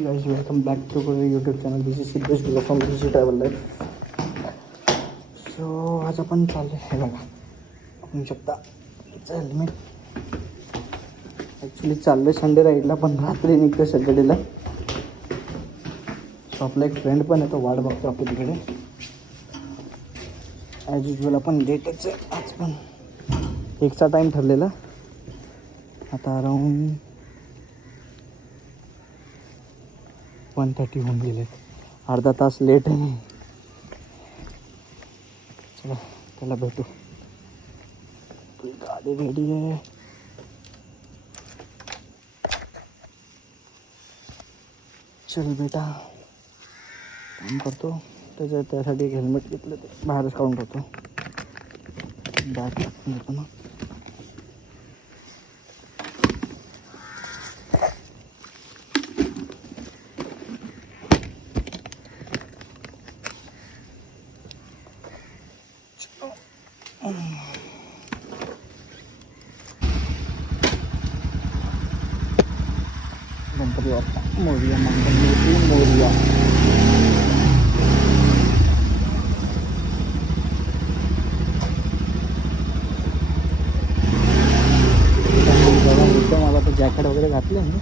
Guys welcome back to YouTube channel. This is Siddhesh from busy travel life. So आज आपण चालले हे बघा आपण शकता हेल्मेट. ॲक्च्युली चाललो संडे राईडला पण रात्री निघतो सॅटर्डेला. सो आपला एक फ्रेंड पण येतो वाट बघतो आपल्या तिकडे. ॲज युजल आपण लेटच आहे आज पण. एकचा टाईम ठरलेला आता अराऊंड 1:30 होऊन गेले. अर्धा तास लेट आहे. चला त्याला भेटू. गाडी रेडी आहे. चल बेटा काम करतो त्यासाठी एक हेल्मेट घेतलं ते बाहेरच काढून ठेवतो. बॅग घेतो ना. गणपती बाप्पा मोरया. मंगलमूर्ती मोरया. मला तर जॅकेट वगैरे घातलं ना.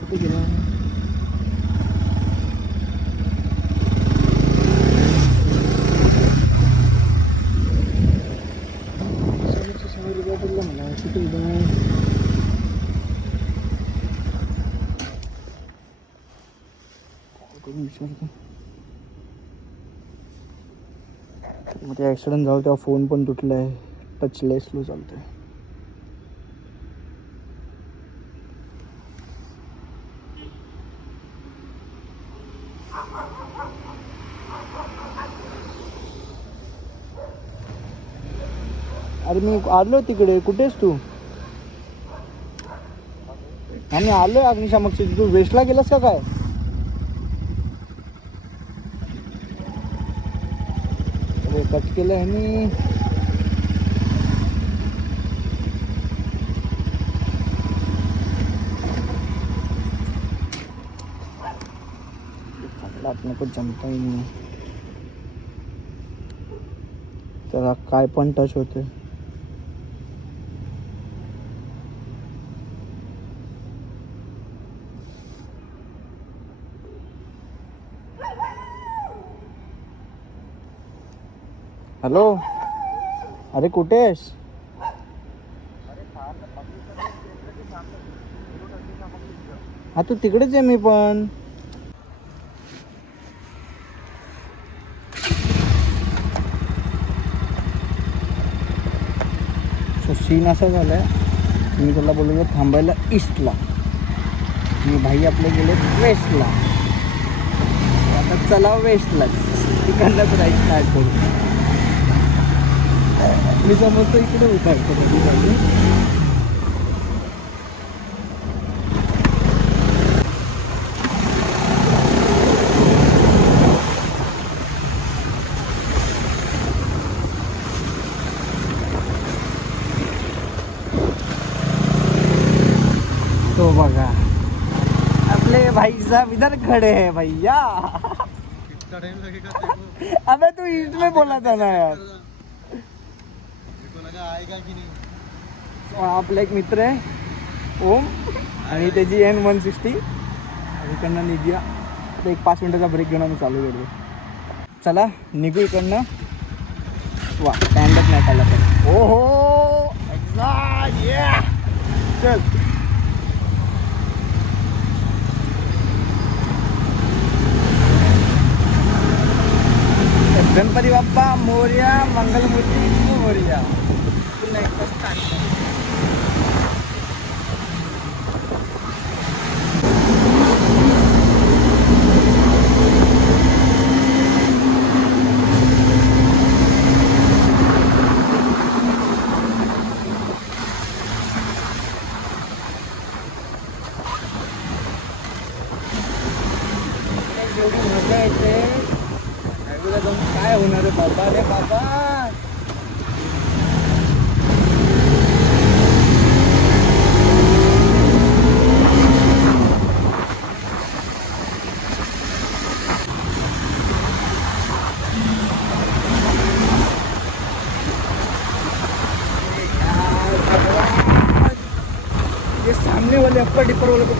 कुठे गेला मला कुठे विचारतो. मध्ये ॲक्सिडेंट झाला तेव्हा फोन पण तुटला आहे. टचलेस स्लो चालतोय. अरे मी आलो तिकडे. कुठेस तू? आम्ही आलोय अग्निशामकची. तू वेस्टला गेलास का काय? अरे कट केलं आहे मी. आपलं कुछ जमता ही नाही. तर काय पण टच होते. हॅलो अरे कुठे आहेस? हा तू तिकडेच आहे. मी पण सीन असा झाला आहे. मी त्याला बोललो थांबायला ईस्टला. मी भाई आपले गेले वेस्टला. आता चला वेस्टलाच. तिकडनंच राईट स्टार्ट करू. मी समजतो इकडे उतरतो कधी. तो बघा आपले भाई साहब इधर खड़े हैं भैया. अबे तू ईस्ट में बोला था ना यार. आपला एक मित्र आहे ओम आणि त्याची N160. इकडनं निघूया. आता एक 5 मिनिटाचा ब्रेक घेऊन आम्ही चालू करतो. चला निघू इकडनं. वा स्टँडच नाही काढला पण. ओ हो चल. गणपती बाप्पा मोरया. मंगलमूर्ती मोरया. पुन्हा एकदा स्टार्ट. एवढी मजा येते. हायवेला जाऊन काय होणार आहे बाबा रे बाबा. ये सामने वाले अपर डिपर वाले को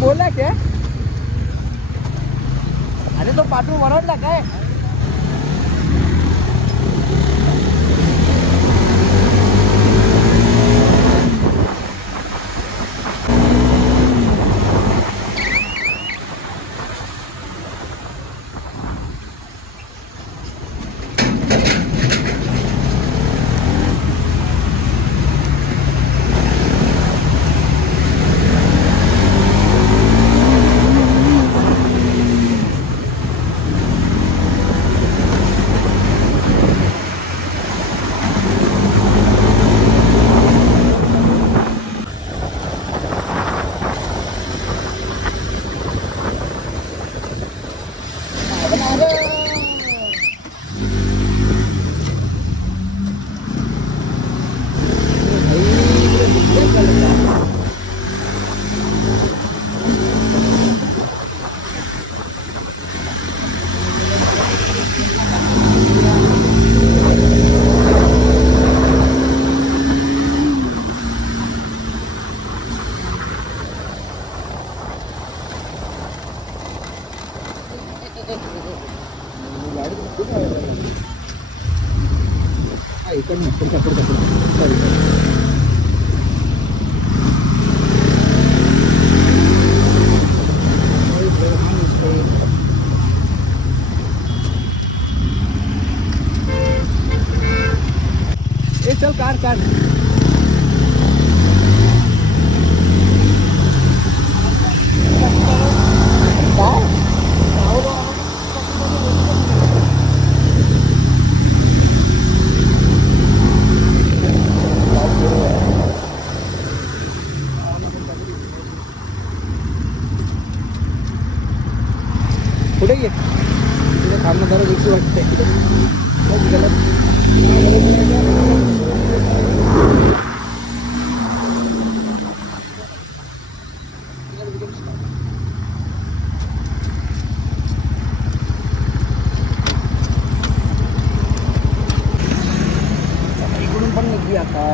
बोला क्या? अरे तो पाठवून वरडला काय? इकडनं पुढचा सॉरी ए चल कार कार पुढे ये तुझं थांबणं जरा दिवशी वाटते इकडून पण निघी आता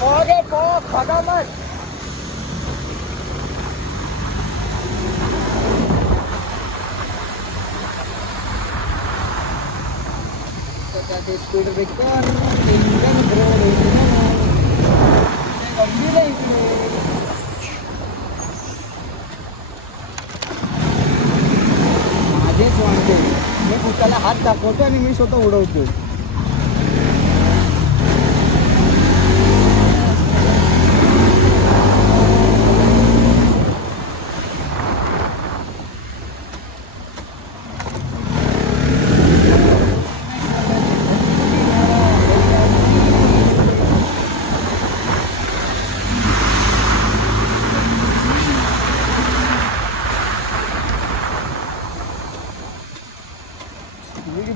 फॉग आहे फॉग, बघा मग. स्पीड ब्रेकर इंजन गंभीर आहे इकडे. माझेच वाटते मी कुठल्याला हात दाखवतो आणि मी स्वतः उडवतो.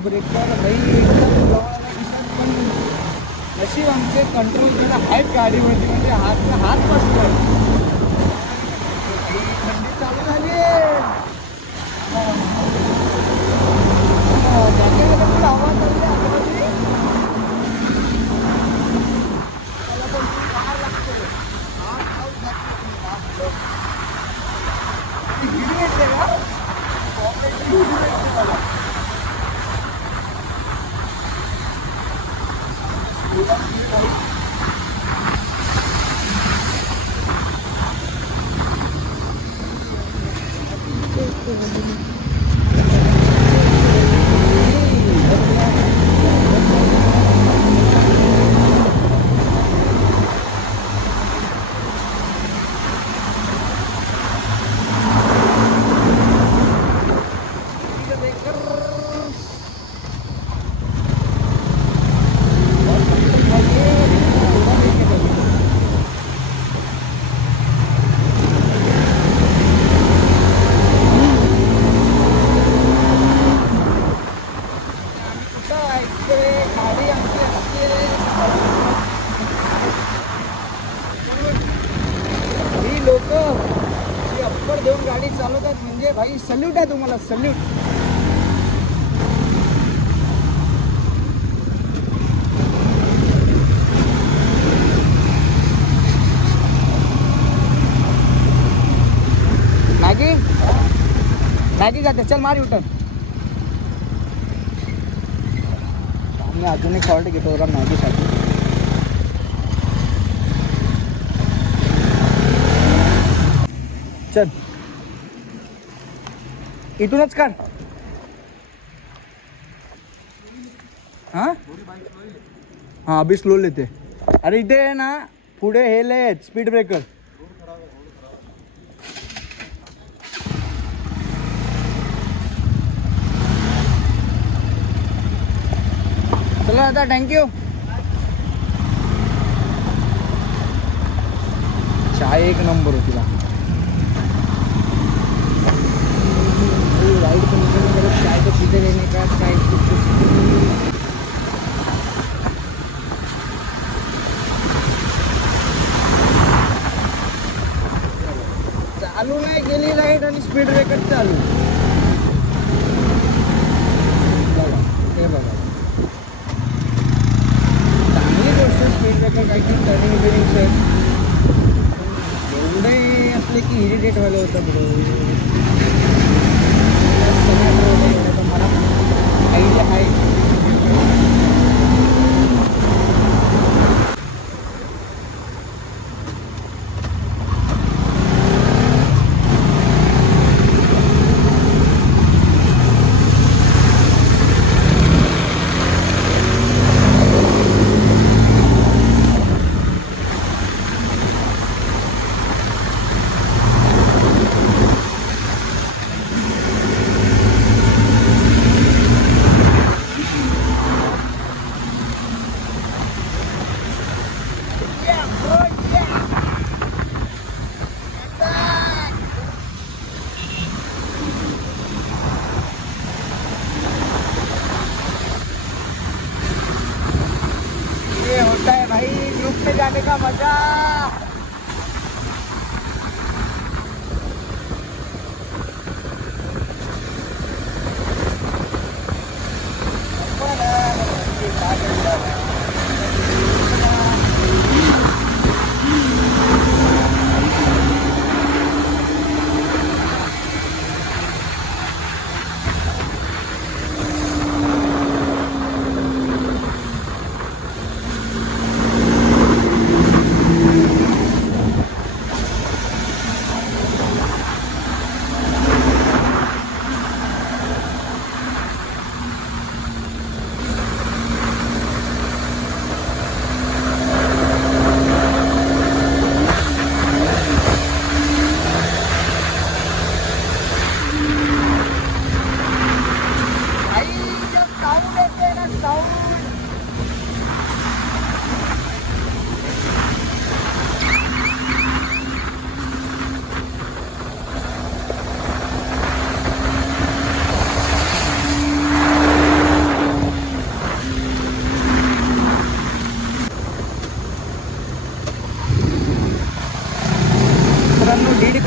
ब्रेकर भाई एकदम जवळ दिसत, पण नशीब आमचे कंट्रोल जरा आहेत गाडीमध्ये, म्हणजे हात बसतो. थंडी चालू झाली जॅकेटला हवा चालली आतमध्ये. त्याला पण बाहेर लागतो हिरी येते का त्याला. देऊन गाडी चालवतात म्हणजे भाई सल्यूट आहे तुम्हाला, सल्यूट. मॅगी मॅगी जाते, चल मार युटर्न. आम्ही अजून एक ऑर्डर घेतो बघा मॅगीसाठी. चल इथूनच काढ. हां अभी स्लो लेते. अरे इथे आहे ना पुढे हे लय स्पीड ब्रेकर. चला आता, थँक्यू. चाय एक नंबर होती ना. राइड करने चाय तो पीते रहने का. चाय चालू नाही गेली लाईट आणि स्पीड ब्रेकर चालू. हे बघा चांगली गोष्ट. स्पीड ब्रेकर काहीतरी टर्निंग बिनिंग एवढे असले की इरिटेट व्हायला होतं बरोबर. मला आयडिया आहे.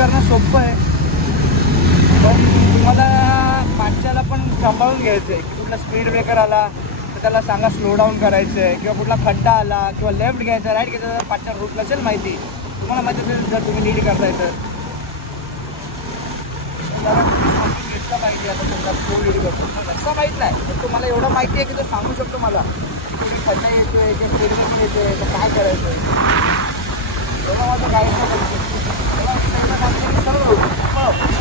करणं सोपं आहे, पण तुम्हाला पाठच्याला पण सांभाळून घ्यायचं आहे की कुठला स्पीड ब्रेकर आला तर त्याला सांगा स्लो डाऊन करायचं आहे, किंवा कुठला खड्डा आला किंवा लेफ्ट घ्यायचा राईट घ्यायचा, तर पाठच्या रूट नसेल माहिती, तुम्हाला माहिती असेल जर तुम्ही नीट करताय तर घेतलं पाहिजे. आता समजा तो लीड करतो रस्ता माहीत नाही, पण तुम्हाला एवढं माहिती आहे की तो सांगू शकतो मला की तुम्ही खड्डा येतोय की स्पीडमध्ये येतोय तर काय करायचं आहे, तेव्हा माझं गाईड नाही करू शकतो. तेव्हा सगळं टाकून सरळ आपण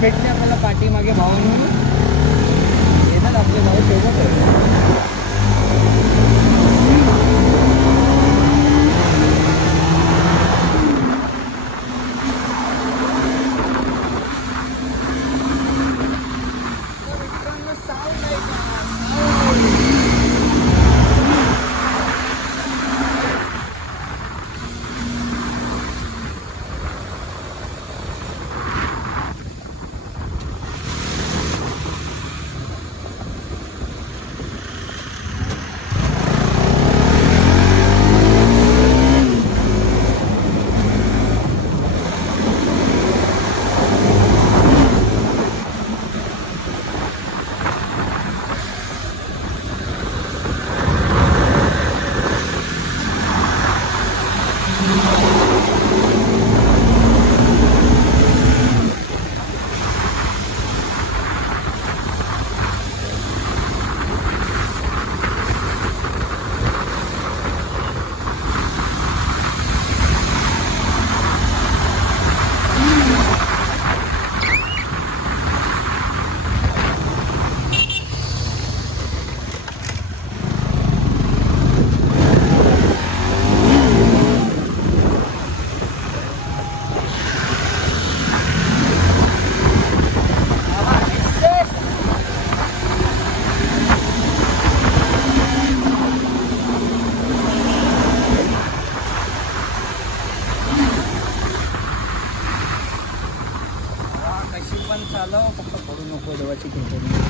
भेटले आपल्याला पाठीमागे भावांना येतात आपले भाऊ सोबत आहे. चालव फक्त पडू नको देवाची कृपा.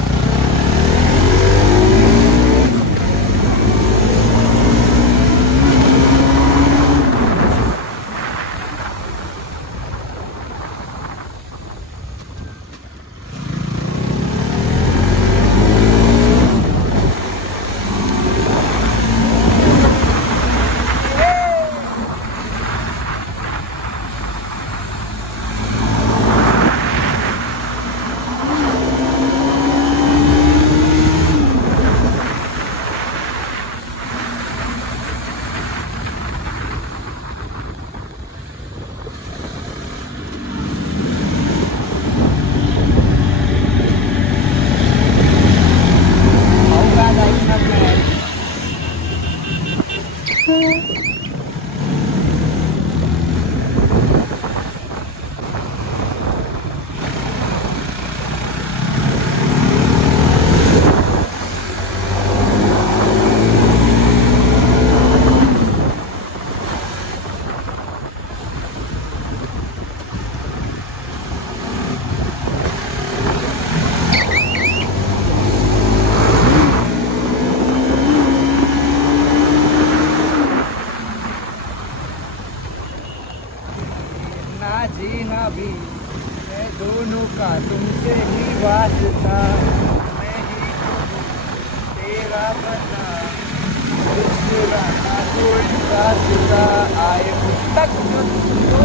ना जीना भी, मैं दोनों का तुमसे ही वास्ता, मैं ही तो हूँ तेरा बना, दूसरा ना कोई रास्ता आए मुझ तक जो तुमको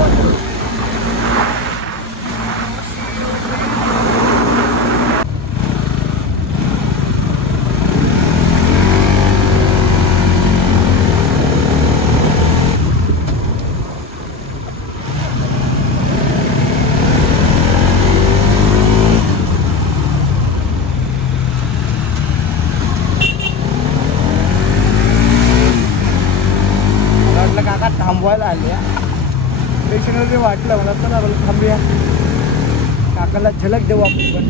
वाटलं काका थांबवायला आले. स्टेशनवर वाटलं मला तर मला थांबूया, काकाला झलक देऊ आपण पण.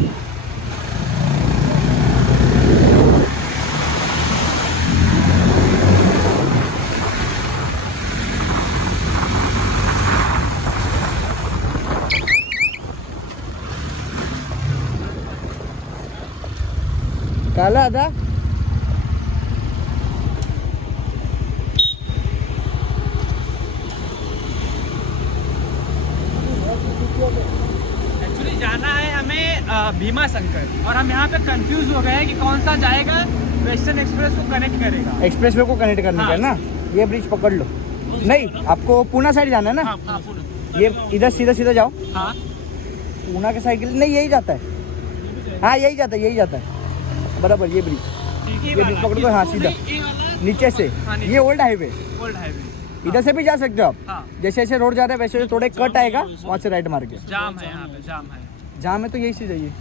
काला आता एक्चुअली जाना है हमें भीमा शंकर, और हम यहाँ पे कंफ्यूज हो गए हैं कि कौन सा जाएगा वेस्टर्न एक्सप्रेस को कनेक्ट करेगा. एक्सप्रेस वे को कनेक्ट करने का है ना. ये ब्रिज पकड़ लो. नहीं, आपको पूना साइड जाना है ना. ये इधर सीधा सीधा जाओ. हाँ पूना के साइकिल नहीं, यही जाता है. हाँ यही जाता है, यही जाता है बराबर. ये ब्रिज ये ब्रिज पकड़ दो. हाँ सीधा नीचे से. ये ओल्ड हाईवे. Old highway. इधर से भी जा सकते हो आप. हाँ. जैसे जैसे रोड जा रहे हैं वैसे वैसे थोड़े कट आएगा, वहाँ से राइट मार के. जाम है यहाँ पे, जाम है. जाम है तो यही से जाइए.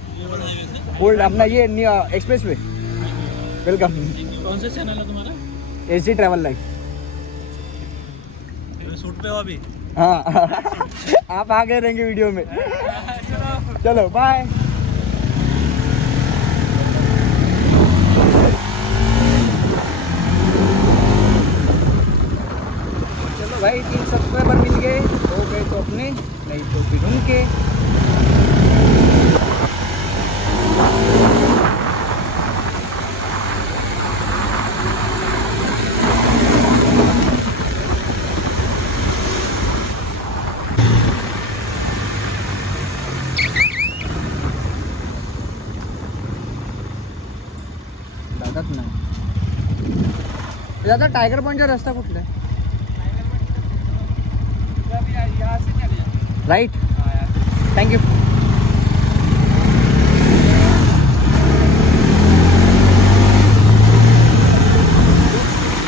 ओल्ड अपना ये एक्सप्रेस वे. वेलकम. कौन सा चैनल है तुम्हारा? AC travel life. शूट पे हो अभी? हाँ आप आगे रहेंगे वीडियो में. चलो बाय. चलो भाई, 3 सब्सक्राइबर मिल गए. हो गए तो अपने, नहीं तो फिर उनके. दादाच नाही. दादा टायगर पॉईंटचा रस्ता कुठला आहे? यहाँ से चले जाओ. राइट. Thank you.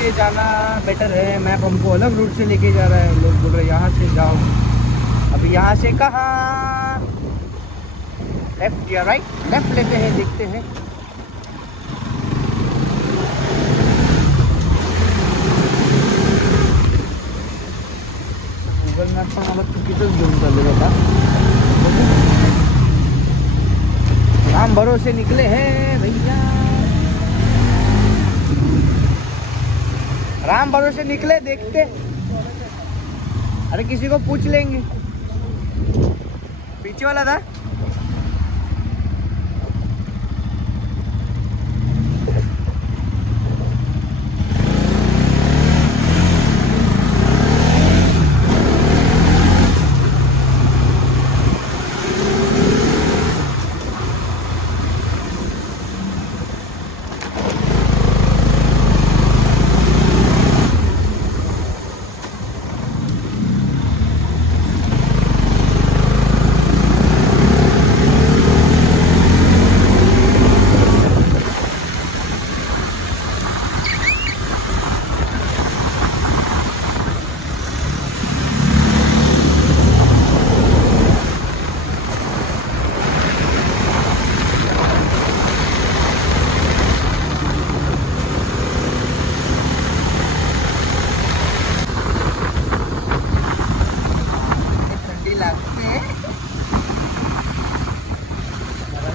लेके जाना बेटर है. मैप हमको अलग रूट से लेके जा रहा है. लोग बोल रहे हैं यहाँ से जाओ. अभी यहाँ से कहाँ? लेफ्ट या राइट? लेफ्ट लेते हैं, देखते हैं. गूगल मॅप पण मला चुकीचंच घेऊन चाललेलं होता. राम भरोसे निकले हैं भैया, राम भरोसे निकले. देखते, अरे किसी को पूछ लेंगे. पीछे वाला था.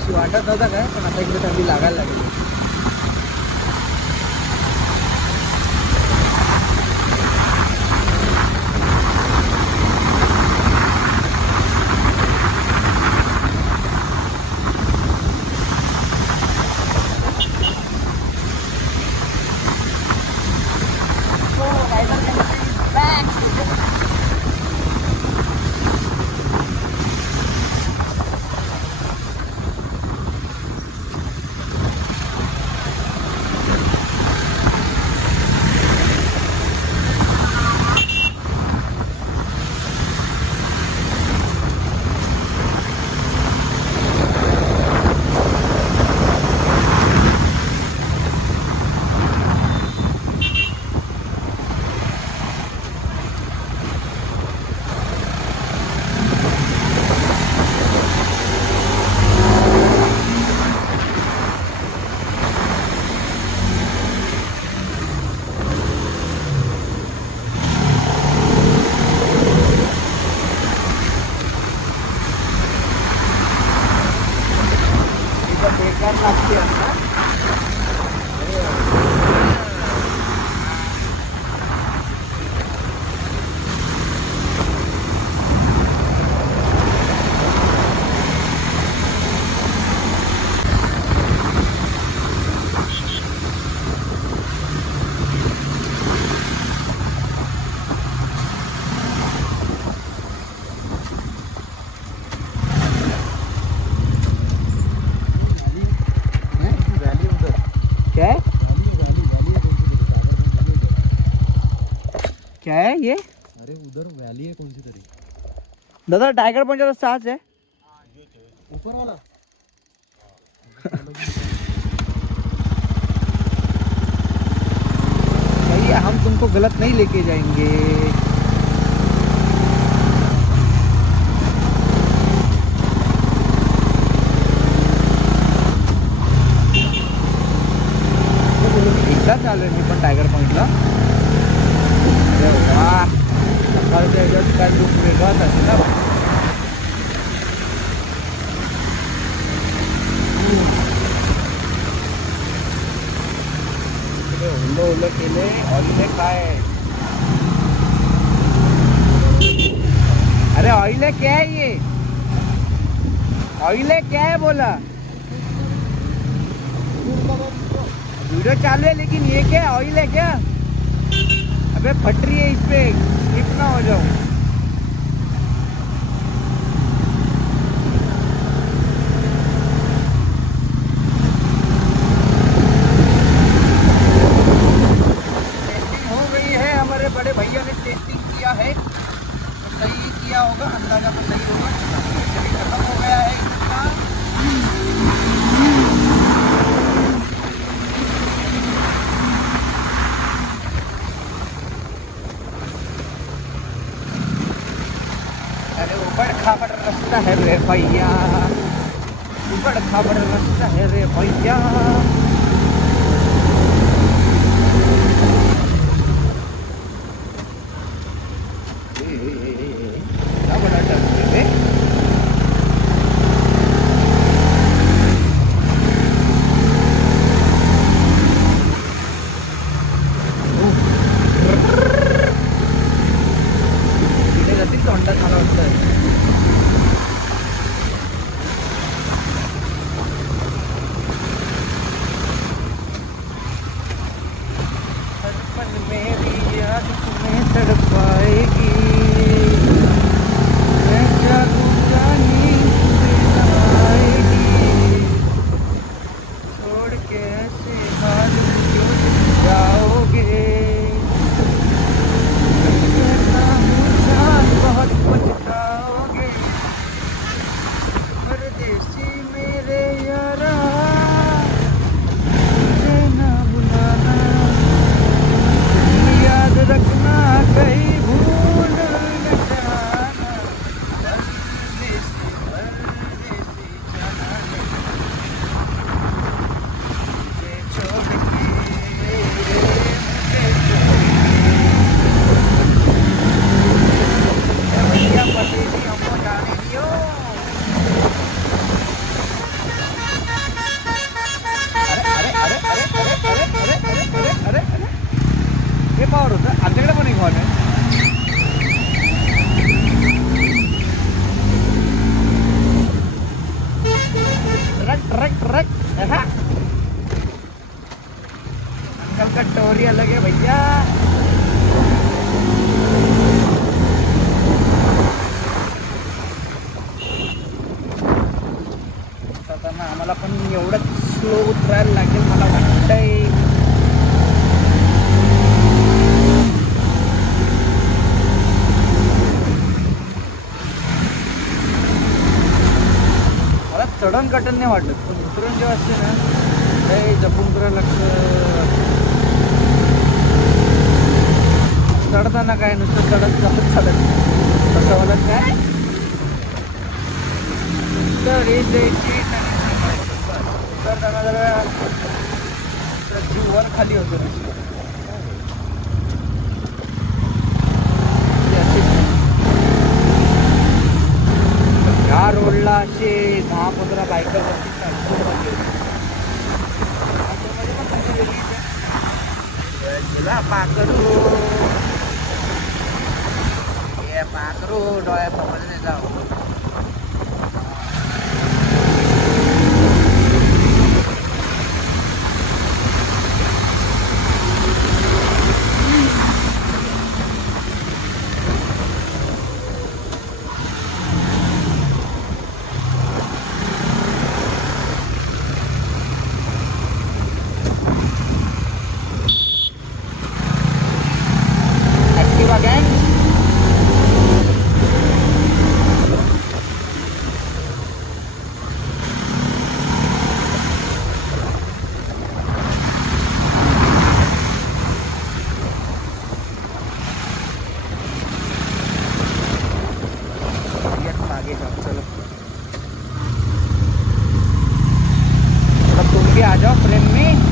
वाटत नव्हता काय, पण आता इकडे थंडी लागायला लागली. ये? अरे उधर वैली है कौन सी तरी दादा टाइगर पॉइंट रास्ता आज है ऊपर वाला भैया हम तुमको गलत नहीं लेके जाएंगे। एकदा चालू मी पण टायगर पॉइंटला। अरे वा सकाळच्या ह्याच्यात काय लुक वेगळाच असेल ना भाई। ओलं ओलं केले ऑइल है काय है? अरे ऑइल है क्या है ये? ऑइल है क्या है बोला? वीडियो चालू है लेकिन ये क्या है? ऑइल है क्या? अबे फट रही है इस पे स्लिप ना हो जाऊं। बड़े भैया ने टेस्टिंग किया है तो सही किया होगा, अंदाजा तो सही होगा। खत्म हो गया है इसका। अरे ऊबड़ खाबड़ रास्ता है रे भैया, ऊबड़ खाबड़ रास्ता है रे भैया। मेरी याद तुम्हें तड़पाएगी, मैं जागूंगा नींद आएगी, छोड़ के ऐसे हाल क्यों जाओगे, कहता हूँ जान बहुत पछताओगे, परदेसी मेरे यारा मुझे ना बुलाना, याद रखना कहीं भूल न जाना, परदेसी परदेसी जाना मुझे छोड़ के, मुझे छोड़ के भैया पटेली हमको जाने दियो। अरे अरे अरे अरे अरे अरे अरे अरे अरे अरे हे पावर होतं आमच्याकडे पण एक हॉर्न आहे। ट्रक ट्रक ट्रक अंकल का टोरी अलग है भैया। आता ना आम्हाला पण एवढं स्लो उतरायला लागेल मला वाटतंय। चढण कटण नाही वाटत पण उतरून जेव्हा असते ना काही जपून करायला लागतं। चढताना काय नुसतं चढत चढत चढत तसं वाटत काय उतरताना जरा जीव वर खाली होतो नुसतं। ह्या रोडला असे 10-15 बायकर पाकरू हे पाकरू डोळ्या समजले जाऊ। Activa gang. चलो अब तुम भी आ जाओ फ्रेम में।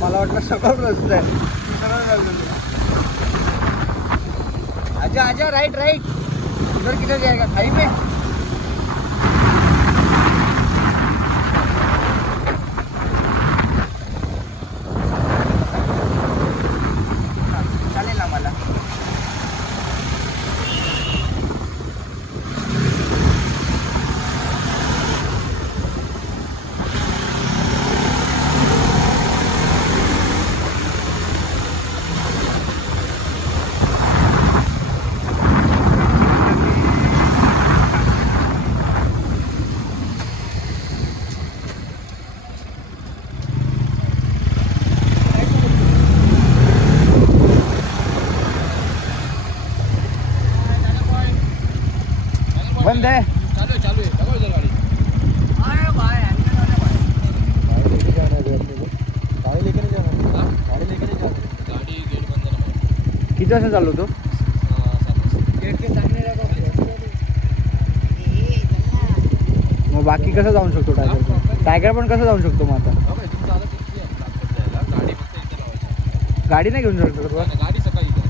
मला वाटलं सकाळ रस्ता आहे। आजा आजा राइट राइट उधर किधर जाएगा खाई में। चालेल आम्हाला। बंद है। चालू है डबल उधर गाड़ी अरे भाई गाड़ी लेके जाना है अपने को। गाड़ी लेके नहीं जाना। गाड़ी लेके नहीं जाना। गाड़ी गेट बंद है। किती वाजता चालू तो गेट के सामने रहेगा। मग बाकी कसं जाऊ शकतो टायगर टायगर पण कसं जाऊ शकतो मग आता तुमचं आलं किती जायला गाडी फक्त इथे लावायची। गाडी नाही घेऊन जाऊ शकतो का? गाडी सकाळी इथे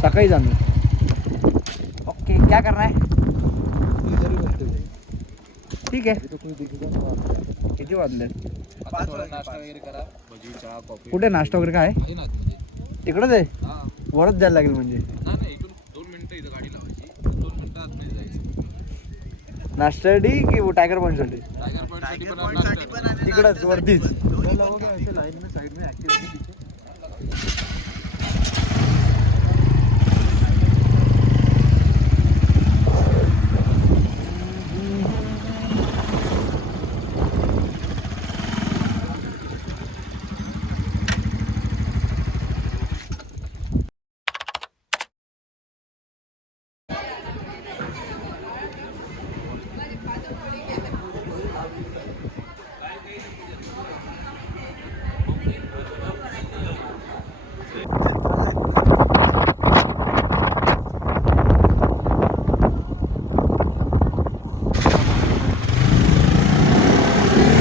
सकाळी जाऊ। ओके क्या करना है? इधर ही घंटे ठीक आहे। तो कोई दिखेगा नहीं। किती वाजले? नाश्ता वगैरे करा भजी चहा कॉफी कुठे नाश्ता वगैरे काय आहे ना आतमध्ये। तिकडंच आहे? हां वरच जायला लागेल म्हणजे? नाही इकडून 2 मिनिटं इथं गाडी लावायची 2 मिनिटं आतमध्ये जायचं। नाश्त्यासाठी की टायगर पॉईंटसाठी? टायगर पॉइंटसाठी पण आणि तिकडंच वरतीच? लावोगे ऐसे लाइन में साइड में एक्टिविटी पीछे।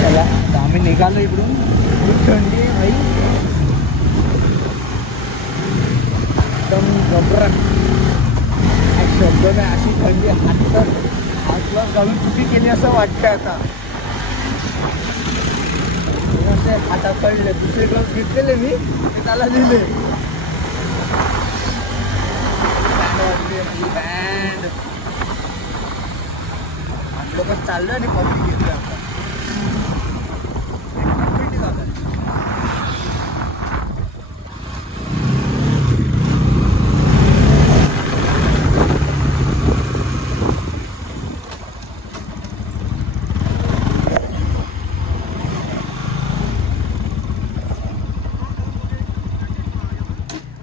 चला आता आम्ही निघालो इकडून। खूप थंडी आहे भाई एकदम घबराट। शब्द नाही अशी थंडी हात घालून चुकी केली असं वाटतं आता। असे हातात पडले दुसरे ग्लोव्स घेतलेले मी ते त्याला दिले। बँड लोक चाललं आणि कॉफी घेतली आता।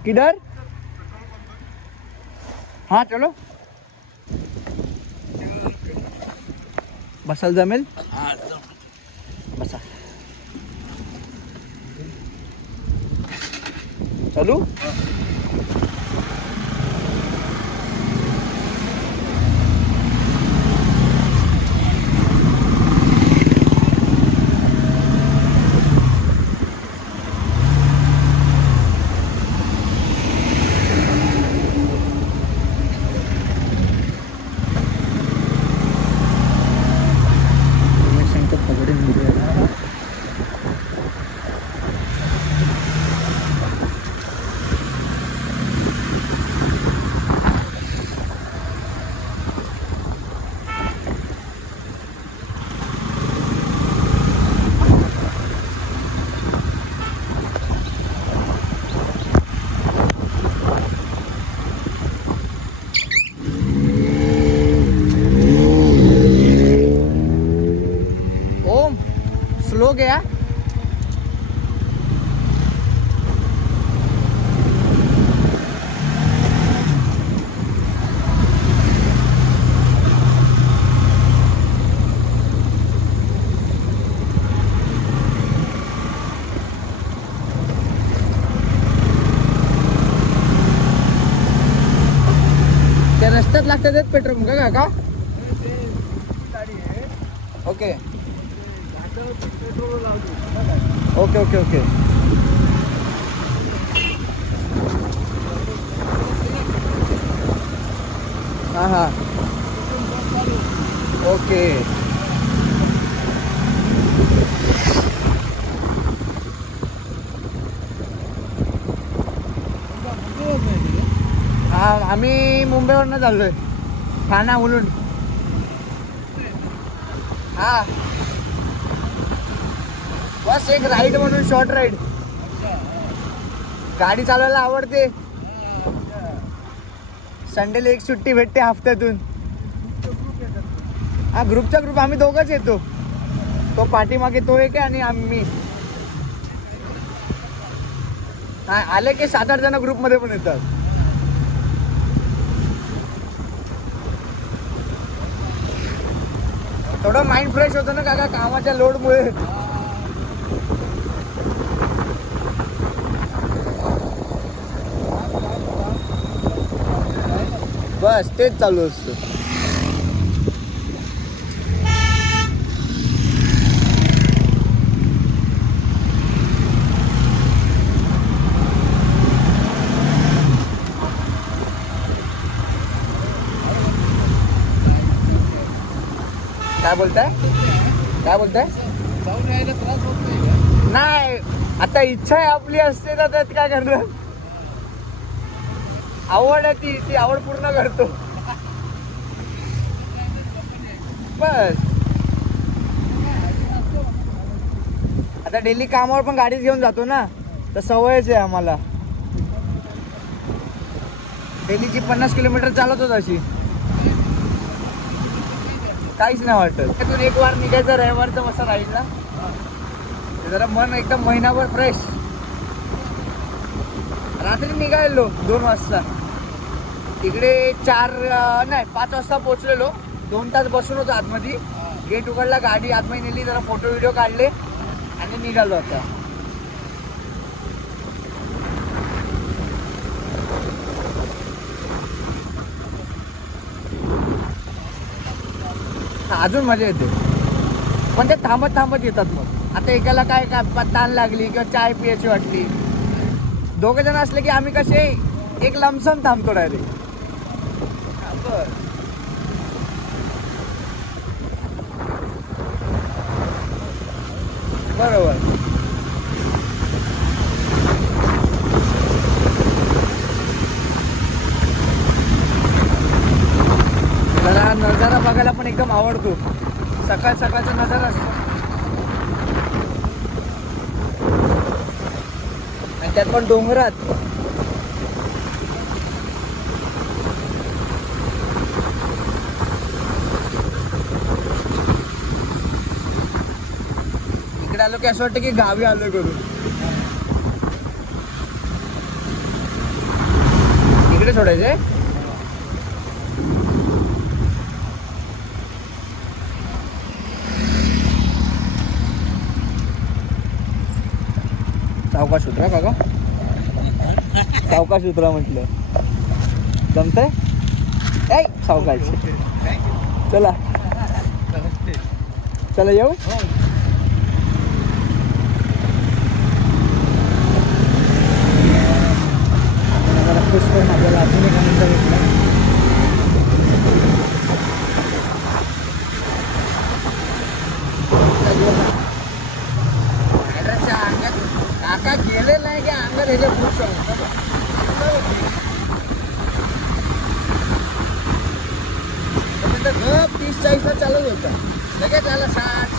किधर? हाँ चलो बसायला जमेल? बसा चलू। हो गया. त्या रस्त्यात लागतात पेट्रोल का काका? Okay okay okay okay. हां हां ओके. हां आम्ही मुंबईवरनं चाललोय ठाणा मुलुंड. हां बस एक राईड म्हणून शॉर्ट राईड. गाडी चालवायला आवडते. संडेला एक सुट्टी भेटते हफ्त्यातून. हा ग्रुपचा ग्रुप आम्ही दोघंच येतो. तो पाठीमागे तो एक आहे आणि आम्ही आले की 7-8 जण ग्रुपमध्ये पण येतात. थोडं माइंड फ्रेश होतं ना काका कामाच्या लोडमुळे. बस तेच चालू असतं. काय बोलताय? काय बोलताय? जाऊन यायला त्रास होत नाही का? नाही आता इच्छा आहे आपली असते ना त्यात काय करणार. आवड आहे ती आवड पूर्ण करतो. बस आता डेली कामावर पण गाडीच घेऊन जातो ना तर सवयच आहे आम्हाला. डेलीची 50 किलोमीटर चालवतो अशी. काहीच नाही वाटत. त्यातून एक वार निघायचं रविवारचं मस्त राहील ना जरा मन एकदम महिनाभर फ्रेश. रात्री निघायलो 2 वाजता. तिकडे 5 वाजता पोहोचलेलो. 2 तास बसून होतो आतमध्ये. गेट उघडला गाडी आतमध्ये नेली जरा फोटो व्हिडिओ काढले आणि निघालो आता. अजून मजा येते पण ते थांबत थांबत येतात. मग आता एकाला काय ताण लागली किंवा चाय पियाची वाटली 2 जण असले की आम्ही कसे एक लमसम थांबतो डायरेक्ट. बरोबर. मला नजारा बघायला पण एकदम आवडतो. सकाळ सकाळचा नजारा असतो आणि त्यात पण डोंगरात. इकडे आलो की असं वाटतं की गावी आलोय करून. इकडे सोडायचंय. सावकाश उतरा काका. सावकाश उतरा म्हटलं. जमतंय ऐ सावकाश. चला चला येऊ. खुश करून आपल्याला अजून एक आनंद भेटला. काका गेलेला आहे की अंगात ह्याच्या पुढचं गप 30-40 चालत होता. लगेच आला 60